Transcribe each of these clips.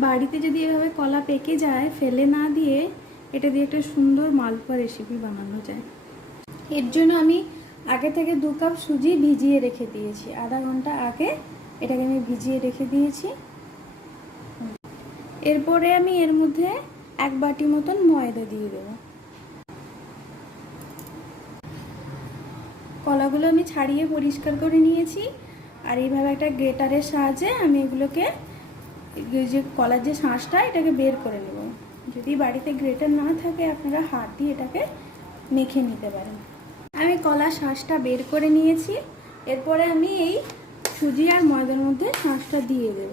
বাড়িতে যদি এভাবে কলা পেকে যায় ফেলে না দিয়ে এটা দিয়ে একটা সুন্দর মালপোয়া রেসিপি বানানো যায়। এর জন্য আমি আগে থেকে 2 কাপ সুজি ভিজিয়ে রেখে দিয়েছি। আধা ঘন্টা আগে এটাকে আমি ভিজিয়ে রেখে দিয়েছি। এরপরে আমি এর মধ্যে 1 বাটি মতন ময়দা দিয়ে দেব। কলাগুলো আমি ছাড়িয়ে পরিষ্কার করে নিয়েছি, আর এইভাবে একটা গ্রেটারের সাহায্যে আমি এগুলোকে যে কলার যে শাঁসটা এটাকে বের করে নেব। যদি বাড়িতে গ্রেটার না থাকে আপনারা হাত দিয়ে এটাকে মেখে নিতে পারেন। আমি কলার শাঁসটা বের করে নিয়েছি। এরপরে আমি এই সুজি আর ময়দার মধ্যে শাঁসটা দিয়ে দেব।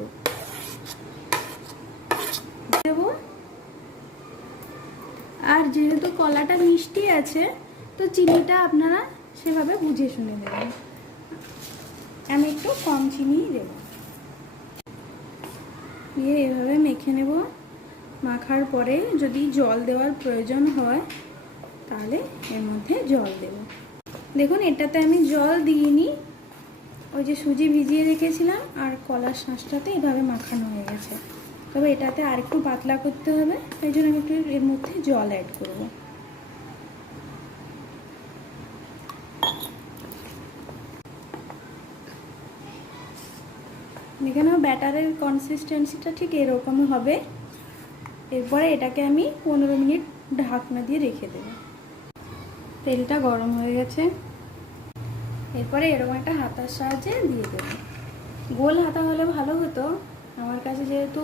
আর যেহেতু কলাটা মিষ্টি আছে তো চিনিটা আপনারা সেভাবে বুঝে শুনে দেবেন। আমি একটু কম চিনি দেব। দিয়ে এভাবে মেখে নেব। মাখার পরে যদি জল দেওয়ার প্রয়োজন হয় তাহলে এর মধ্যে জল দেব। দেখুন এটাতে আমি জল দিইনি, ওই যে সুজি ভিজিয়ে রেখেছিলাম আর কলার শাঁসটাতে এভাবে মাখানো হয়ে গেছে। তবে এটাতে আর একটু পাতলা করতে হবে, তাই জন্য আমি একটু এর মধ্যে জল অ্যাড করব। এখানেও ব্যাটারের কনসিস্টেন্সিটা ঠিক এরকমই হবে। এরপরে এটাকে আমি 15 মিনিট ঢাকনা দিয়ে রেখে দেব। তেলটা গরম হয়ে গেছে। এরপরে এরকম একটা হাতার সাহায্যে দিয়ে দেব। গোল হাতা হলে ভালো হতো, আমার কাছে যেহেতু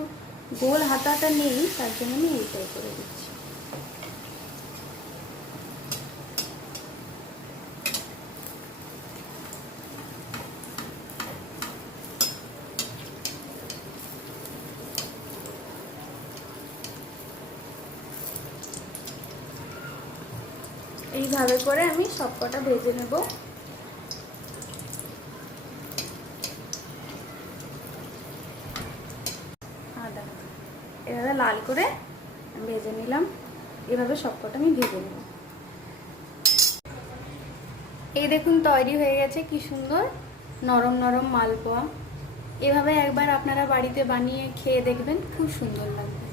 গোল হাতাটা নেই তার জন্য আমি এইটাই করে দিচ্ছি। এইভাবে করে আমি সবকটা ভেজে নেব। এভাবে লাল করে ভেজে নিলাম। এভাবে সবকটা আমি ভেজে নেব। এই দেখুন তৈরি হয়ে গেছে কি সুন্দর নরম নরম মালপোয়া। এভাবে একবার আপনারা বাড়িতে বানিয়ে খেয়ে দেখবেন, খুব সুন্দর লাগবে।